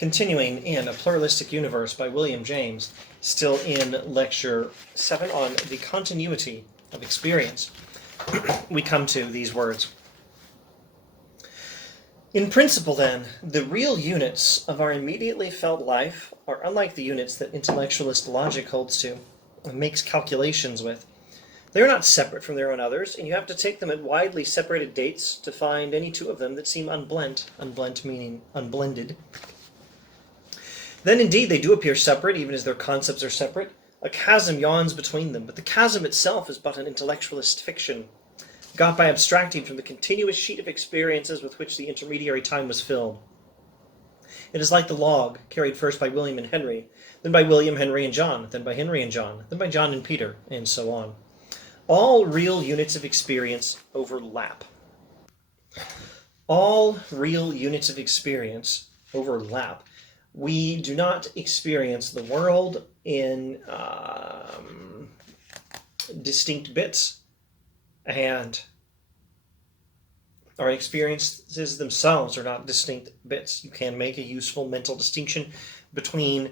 Continuing in A Pluralistic Universe by William James, still in Lecture 7 on the continuity of experience, we come to these words. In principle, then, the real units of our immediately felt life are unlike the units that intellectualist logic holds to and makes calculations with. They are not separate from their own others, and you have to take them at widely separated dates to find any two of them that seem unblent meaning unblended. Then indeed they do appear separate, even as their concepts are separate. A chasm yawns between them, but the chasm itself is but an intellectualist fiction, got by abstracting from the continuous sheet of experiences with which the intermediary time was filled. It is like the log, carried first by William and Henry, then by William, Henry, and John, then by Henry and John, then by John and Peter, and so on. All real units of experience overlap. All real units of experience overlap. We do not experience the world in distinct bits, and our experiences themselves are not distinct bits. You can make a useful mental distinction between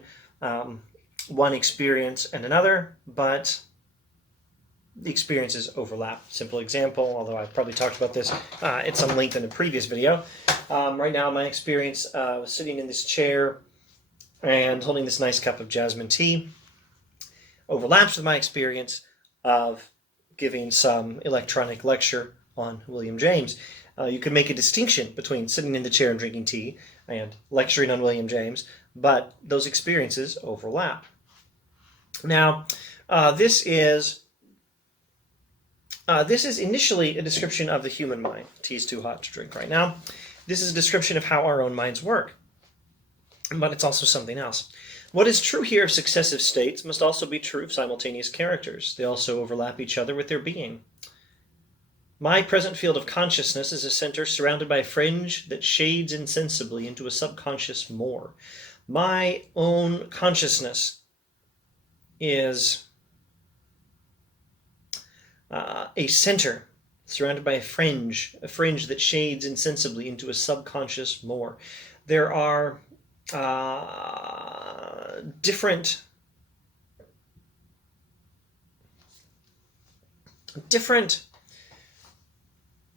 one experience and another, but the experiences overlap. Simple example, although I've probably talked about this at some length in a previous video. Right now, my experience was sitting in this chair and holding this nice cup of jasmine tea overlaps with my experience of giving some electronic lecture on William James. You can make a distinction between sitting in the chair and drinking tea and lecturing on William James, but those experiences overlap. Now, this is initially a description of the human mind. Tea is too hot to drink right now. This is a description of how our own minds work, but it's also something else. What is true here of successive states must also be true of simultaneous characters. They also overlap each other with their being. My present field of consciousness is a center surrounded by a fringe that shades insensibly into a subconscious more. My own consciousness is a center surrounded by a fringe that shades insensibly into a subconscious more. There are different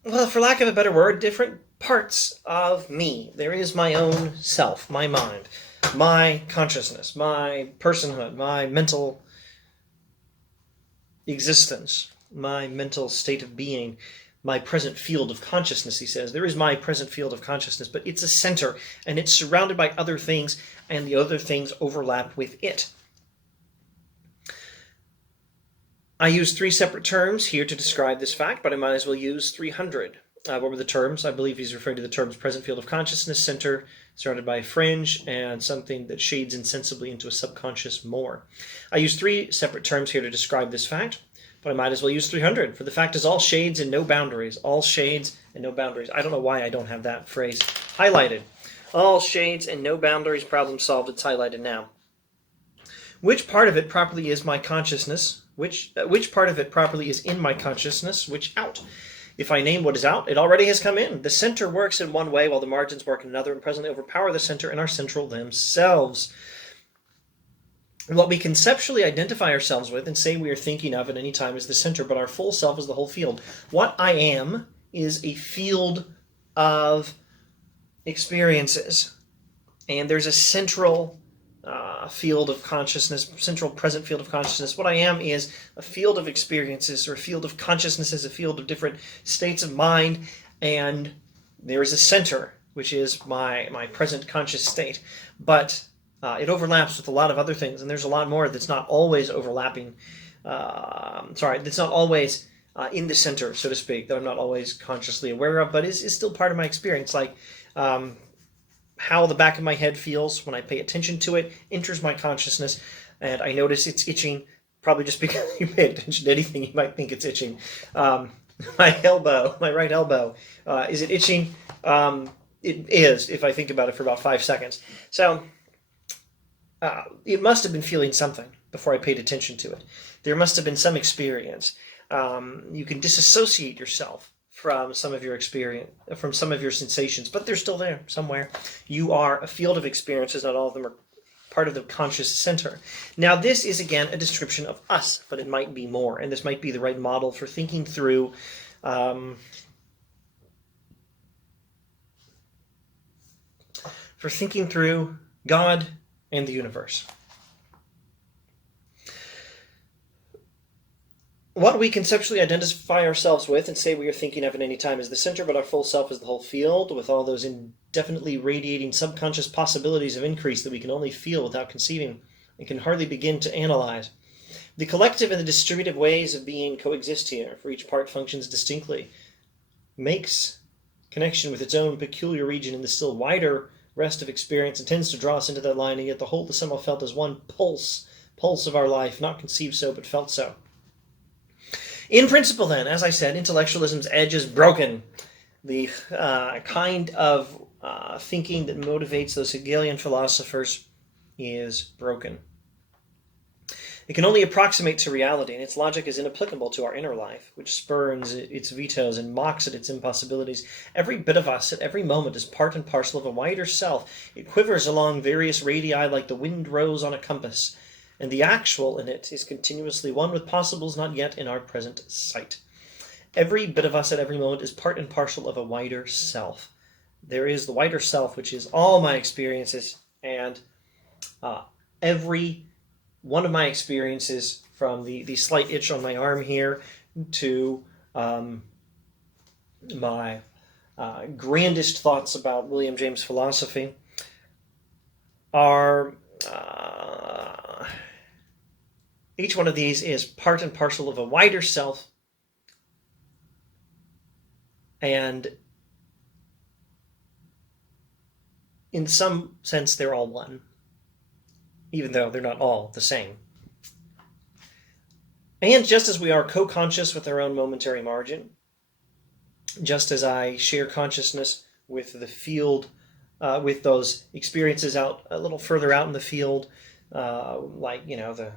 well, for lack of a better word, different parts of me. There is my own self, my mind, my consciousness, my personhood, my mental existence, my mental state of being, my present field of consciousness, he says. There is my present field of consciousness, but it's a center, and it's surrounded by other things, and the other things overlap with it. I use 3 separate terms here to describe this fact, but I might as well use 300. What were the terms? I believe he's referring to the terms present field of consciousness, center surrounded by a fringe, and something that shades insensibly into a subconscious more. I use 3 separate terms here to describe this fact, but I might as well use 300, for the fact is all shades and no boundaries. All shades and no boundaries. I don't know why I don't have that phrase highlighted. All shades and no boundaries, problem solved. It's highlighted now. Which part of it properly is my consciousness? Which part of it properly is in my consciousness? Which out? If I name what is out, it already has come in. The center works in one way while the margins work in another, and presently overpower the center and are central themselves. What we conceptually identify ourselves with and say we are thinking of at any time is the center, but our full self is the whole field. What I am is a field of experiences, and there's a central field of consciousness, central present field of consciousness. What I am is a field of experiences, or a field of consciousness as a field of different states of mind, and there is a center, which is my present conscious state. But it overlaps with a lot of other things, and there's a lot more that's not always overlapping. That's not always in the center, so to speak, that I'm not always consciously aware of, but is still part of my experience. Like how the back of my head feels when I pay attention to it enters my consciousness, and I notice it's itching, probably just because you pay attention to anything, you might think it's itching. My elbow, my right elbow, is it itching? It is, if I think about it for about 5 seconds. So it must have been feeling something before I paid attention to it. There must have been some experience. You can disassociate yourself from some of your experience, from some of your sensations, but they're still there somewhere. You are a field of experiences, not all of them are part of the conscious center. Now, this is again a description of us, but it might be more, and this might be the right model for thinking through God and the universe. What we conceptually identify ourselves with and say we are thinking of at any time is the center, but our full self is the whole field, with all those indefinitely radiating subconscious possibilities of increase that we can only feel without conceiving and can hardly begin to analyze. The collective and the distributive ways of being coexist here, for each part functions distinctly, makes connection with its own peculiar region in the still wider rest of experience, and tends to draw us into that line, and yet the whole is somehow felt as one pulse of our life, not conceived so, but felt so. In principle, then, as I said, intellectualism's edge is broken. The kind of thinking that motivates those Hegelian philosophers is broken. It can only approximate to reality, and its logic is inapplicable to our inner life, which spurns its vetoes and mocks at its impossibilities. Every bit of us at every moment is part and parcel of a wider self. It quivers along various radii like the wind rose on a compass, and the actual in it is continuously one with possibles not yet in our present sight. Every bit of us at every moment is part and parcel of a wider self. There is the wider self, which is all my experiences, and every one of my experiences, from the slight itch on my arm here to my grandest thoughts about William James philosophy, are each one of these is part and parcel of a wider self, and in some sense they're all one, even though they're not all the same. And just as we are co-conscious with our own momentary margin, just as I share consciousness with the field, with those experiences out a little further out in the field, like, you know, the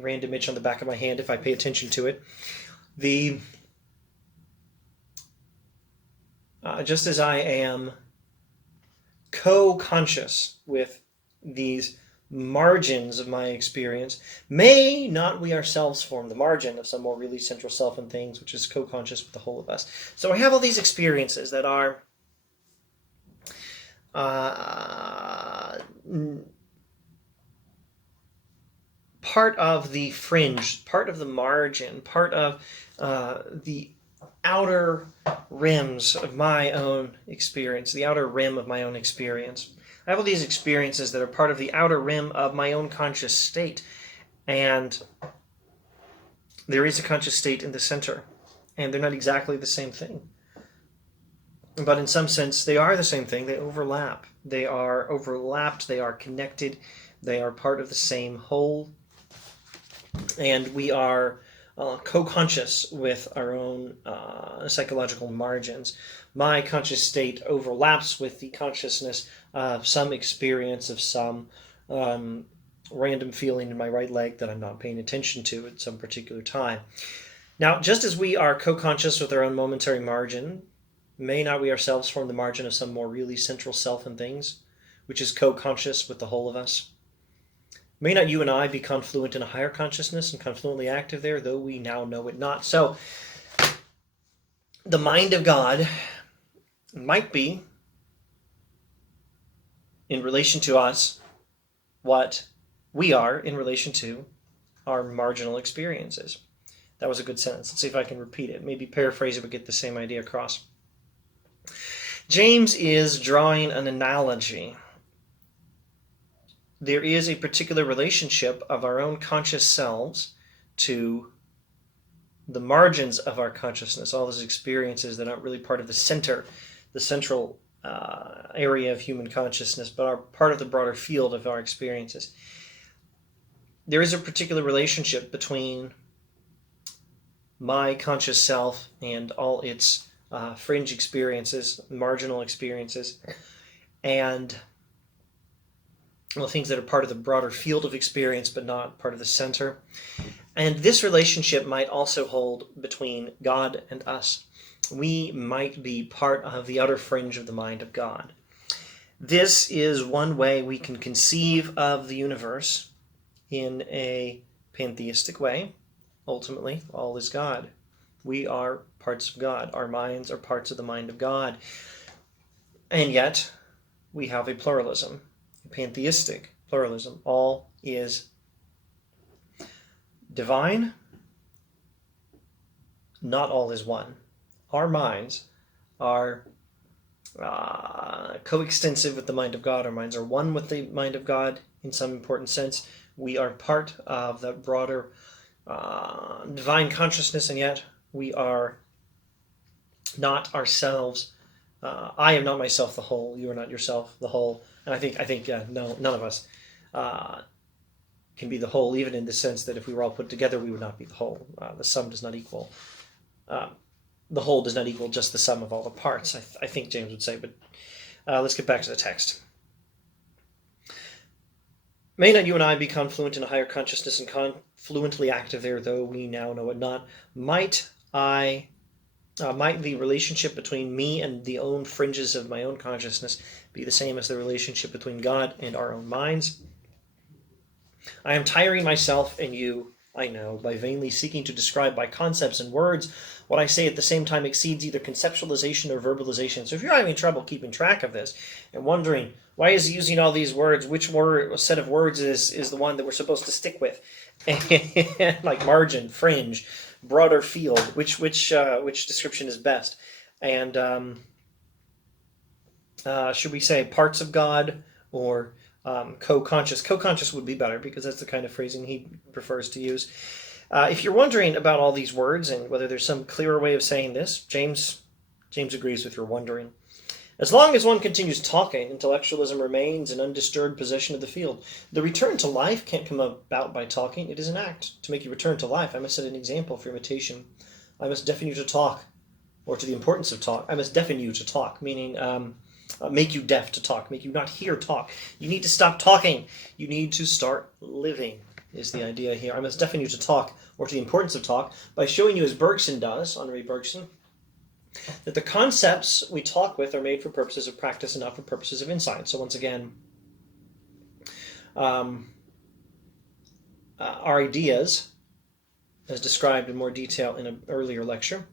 random itch on the back of my hand if I pay attention to it. Just as I am co-conscious with these margins of my experience, may not we ourselves form the margin of some more really central self and things, which is co-conscious with the whole of us. So I have all these experiences that are part of the fringe, part of the margin, part of the outer rims of my own experience, the outer rim of my own experience. I have all these experiences that are part of the outer rim of my own conscious state, and there is a conscious state in the center, and they're not exactly the same thing. But in some sense, they are the same thing. They overlap. They are overlapped. They are connected. They are part of the same whole. And we are co-conscious with our own psychological margins. My conscious state overlaps with the consciousness of some experience of some random feeling in my right leg that I'm not paying attention to at some particular time. Now, just as we are co-conscious with our own momentary margin, may not we ourselves form the margin of some more really central self and things, which is co-conscious with the whole of us? May not you and I be confluent in a higher consciousness and confluently active there, though we now know it not? So, the mind of God might be, in relation to us, what we are in relation to our marginal experiences. That was a good sentence. Let's see if I can repeat it. Maybe paraphrase it, but get the same idea across. James is drawing an analogy. There is a particular relationship of our own conscious selves to the margins of our consciousness, all those experiences that aren't really part of the center, the central area of human consciousness, but are part of the broader field of our experiences. There is a particular relationship between my conscious self and all its fringe experiences, marginal experiences, and things that are part of the broader field of experience but not part of the center. And this relationship might also hold between God and us. We might be part of the outer fringe of the mind of God. This is one way we can conceive of the universe in a pantheistic way. Ultimately, all is God. We are parts of God. Our minds are parts of the mind of God. And yet, we have a pluralism, a pantheistic pluralism. All is divine, not all is one. Our minds are coextensive with the mind of God. Our minds are one with the mind of God in some important sense. We are part of the broader divine consciousness, and yet we are not ourselves. I am not myself the whole. You are not yourself the whole. And I think no, none of us can be the whole, even in the sense that if we were all put together, we would not be the whole. The sum does not equal. The whole does not equal just the sum of all the parts, I think James would say. But let's get back to the text. May not you and I be confluent in a higher consciousness and confluently active there, though we now know it not? Might the relationship between me and the own fringes of my own consciousness be the same as the relationship between God and our own minds? I am tiring myself and you, I know, by vainly seeking to describe by concepts and words what I say at the same time exceeds either conceptualization or verbalization. So if you're having trouble keeping track of this and wondering, why is he using all these words? Which set of words is the one that we're supposed to stick with? Like margin, fringe, broader field. Which description is best? And should we say parts of God or co-conscious? Co-conscious would be better because that's the kind of phrasing he prefers to use. If you're wondering about all these words and whether there's some clearer way of saying this, James agrees with your wondering. As long as one continues talking, intellectualism remains an undisturbed possession of the field. The return to life can't come about by talking. It is an act. To make you return to life, I must set an example for imitation. I must deafen you to talk, or to the importance of talk. I must deafen you to talk, meaning make you deaf to talk, make you not hear talk. You need to stop talking. You need to start living, is the idea here. I must deafen you to talk, or to the importance of talk, by showing you, as Bergson does, Henri Bergson, that the concepts we talk with are made for purposes of practice and not for purposes of insight. So once again, our ideas, as described in more detail in an earlier lecture,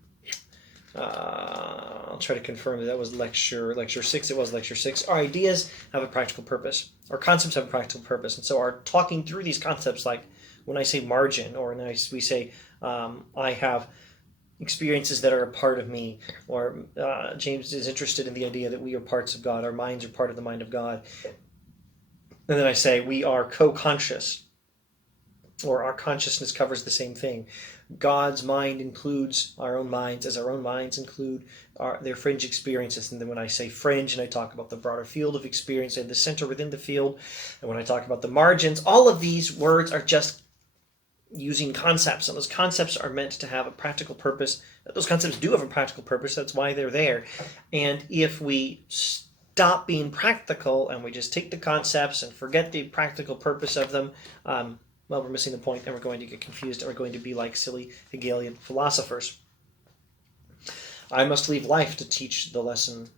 I'll try to confirm that was lecture 6. It was lecture 6. Our ideas have a practical purpose. Our concepts have a practical purpose. And so our talking through these concepts, like when I say margin, or when we say I have experiences that are a part of me, or James is interested in the idea that we are parts of God, our minds are part of the mind of God. And then I say we are co-conscious, or our consciousness covers the same thing. God's mind includes our own minds, as our own minds include their fringe experiences. And then when I say fringe and I talk about the broader field of experience and the center within the field, and when I talk about the margins, all of these words are just using concepts, and those concepts are meant to have a practical purpose. Those concepts do have a practical purpose. That's why they're there. And if we stop being practical and we just take the concepts and forget the practical purpose of them, well, we're missing the point, and we're going to get confused, and we're going to be like silly Hegelian philosophers. I must leave life to teach the lesson.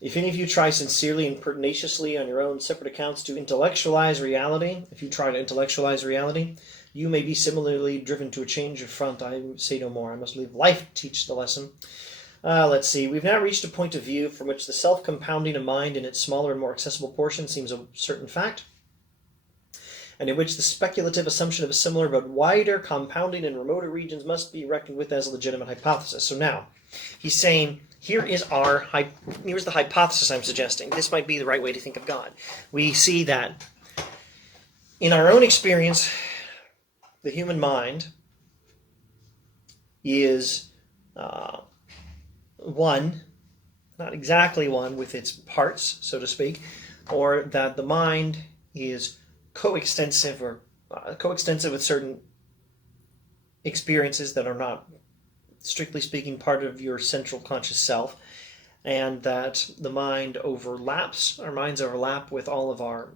If any of you try sincerely and pertinaciously on your own separate accounts to intellectualize reality, you may be similarly driven to a change of front. I say no more. I must leave life to teach the lesson. Let's see. We've now reached a point of view from which the self-compounding of mind in its smaller and more accessible portion seems a certain fact, and in which the speculative assumption of a similar but wider compounding in remoter regions must be reckoned with as a legitimate hypothesis. So now, he's saying, here's the hypothesis I'm suggesting. This might be the right way to think of God. We see that in our own experience, the human mind is one, not exactly one with its parts, so to speak, or that the mind is coextensive with certain experiences that are not, strictly speaking, part of your central conscious self, and that the mind overlaps, our minds overlap with all of our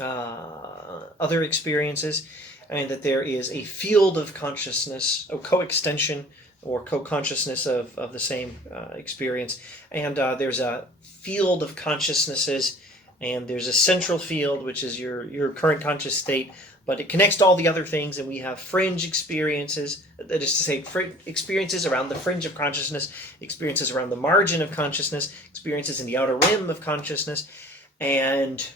other experiences, and that there is a field of consciousness, a co-extension or co-consciousness of the same experience, and there's a field of consciousnesses, and there's a central field, which is your current conscious state, but it connects to all the other things, and we have fringe experiences, that is to say, experiences around the fringe of consciousness, experiences around the margin of consciousness, experiences in the outer rim of consciousness, and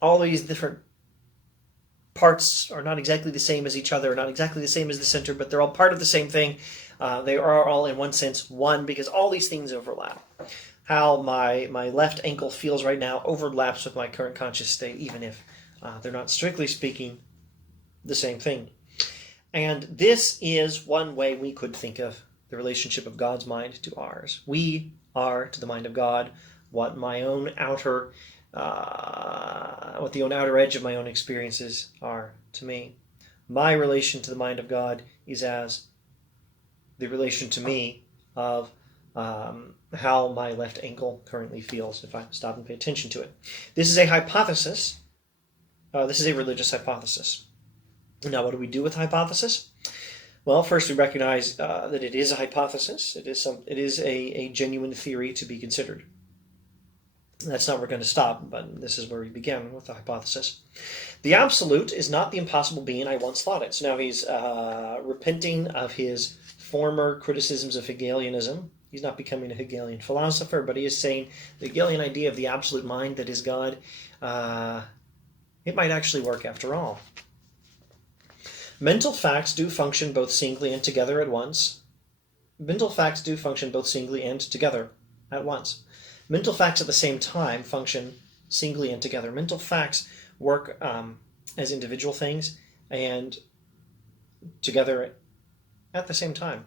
all these different parts are not exactly the same as each other, not exactly the same as the center, but they're all part of the same thing. They are all, in one sense, one, because all these things overlap. How my left ankle feels right now overlaps with my current conscious state, even if they're not, strictly speaking, the same thing. And this is one way we could think of the relationship of God's mind to ours. We are to the mind of God what my own outer, what the outer edge of my own experiences are to me. My relation to the mind of God is as the relation to me of how my left ankle currently feels, if I stop and pay attention to it. This is a hypothesis. This is a religious hypothesis. Now, what do we do with hypothesis? Well, first we recognize that it is a hypothesis. It is a genuine theory to be considered. That's not where we're going to stop, but this is where we begin with the hypothesis. The absolute is not the impossible being I once thought it. So now he's repenting of his former criticisms of Hegelianism. He's not becoming a Hegelian philosopher, but he is saying the Hegelian idea of the absolute mind that is God, it might actually work after all. Mental facts do function both singly and together at once. Mental facts do function both singly and together at once. Mental facts at the same time function singly and together. Mental facts work as individual things and together at the same time.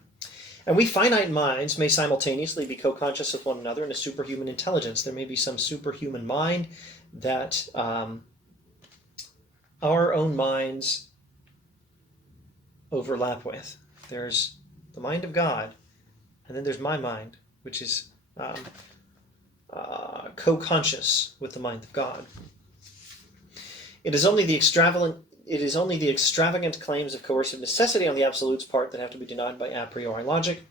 And we finite minds may simultaneously be co-conscious with one another in a superhuman intelligence. There may be some superhuman mind that our own minds overlap with. There's the mind of God, and then there's my mind, which is co-conscious with the mind of God. It is only the extravagant claims of coercive necessity on the absolute's part that have to be denied by a priori logic.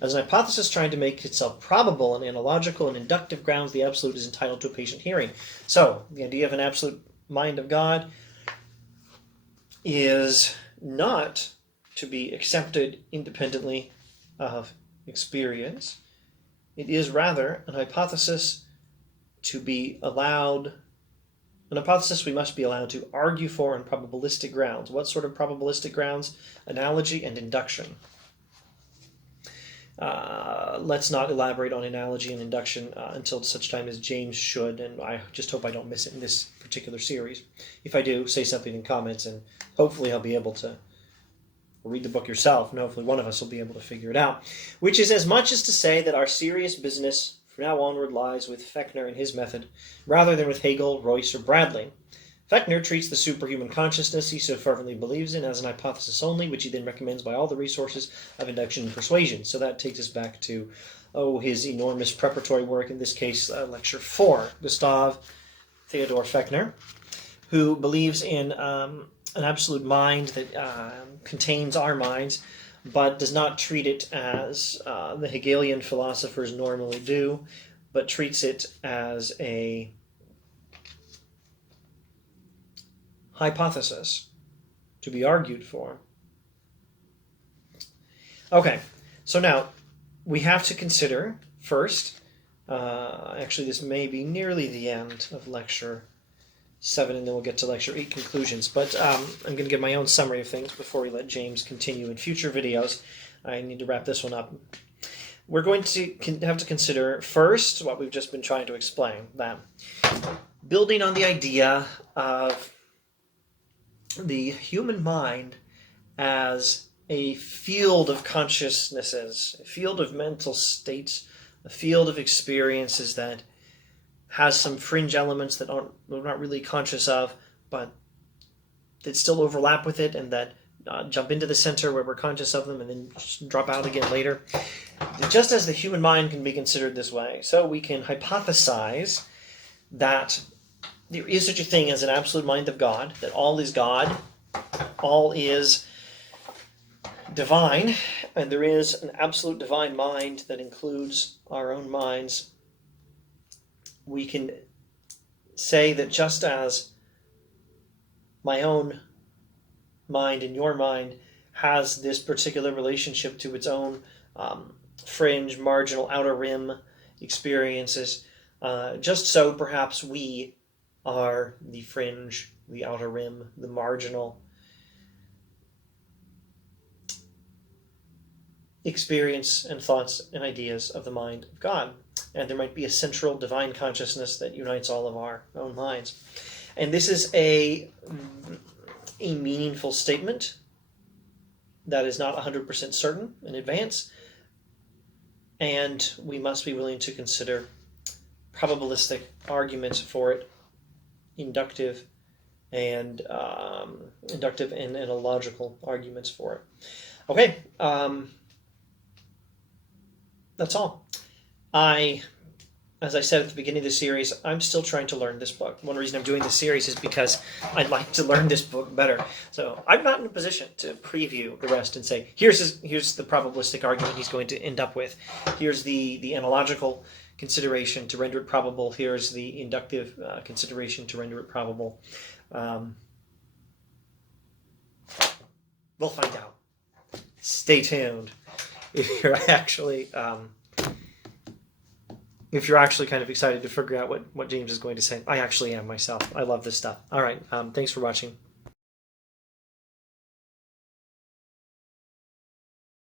As an hypothesis trying to make itself probable on analogical and inductive grounds, the absolute is entitled to a patient hearing. So, the idea of an absolute mind of God is not to be accepted independently of experience. It is rather an hypothesis to be allowed, an hypothesis we must be allowed to argue for on probabilistic grounds. What sort of probabilistic grounds? Analogy and induction. Let's not elaborate on analogy and induction until such time as James should, and I just hope I don't miss it in this particular series. If I do, say something in comments, and hopefully I'll be able to read the book yourself, and hopefully one of us will be able to figure it out. Which is as much as to say that our serious business from now onward lies with Fechner and his method, rather than with Hegel, Royce, or Bradley. Fechner treats the superhuman consciousness he so fervently believes in as an hypothesis only, which he then recommends by all the resources of induction and persuasion. So that takes us back to his enormous preparatory work, in this case, Lecture 4. Gustav Theodor Fechner, who believes in an absolute mind that contains our minds, but does not treat it as the Hegelian philosophers normally do, but treats it as a hypothesis to be argued for. Okay, so now we have to consider first, actually this may be nearly the end of Lecture 7, and then we'll get to Lecture 8 conclusions, but I'm going to give my own summary of things before we let James continue in future videos. I need to wrap this one up. We're going to have to consider first what we've just been trying to explain, that building on the idea of the human mind as a field of consciousnesses, a field of mental states, a field of experiences that has some fringe elements that we're not really conscious of, but that still overlap with it and that jump into the center where we're conscious of them and then just drop out again later. Just as the human mind can be considered this way, so we can hypothesize that there is such a thing as an absolute mind of God, that all is God, all is divine, and there is an absolute divine mind that includes our own minds, we can say that just as my own mind and your mind has this particular relationship to its own fringe, marginal, outer rim experiences, just so perhaps we are the fringe, the outer rim, the marginal experience and thoughts and ideas of the mind of God. And there might be a central divine consciousness that unites all of our own minds. And this is a meaningful statement that is not 100% certain in advance, and we must be willing to consider probabilistic arguments for it, inductive and analogical arguments for it. Okay, that's all. As I said at the beginning of the series, I'm still trying to learn this book. One reason I'm doing this series is because I'd like to learn this book better. So I'm not in a position to preview the rest and say, here's the probabilistic argument he's going to end up with. Here's the analogical consideration to render it probable. Here's the inductive consideration to render it probable. We'll find out. Stay tuned. If you're actually kind of excited to figure out what James is going to say. I actually am myself. I love this stuff. All right. Thanks for watching.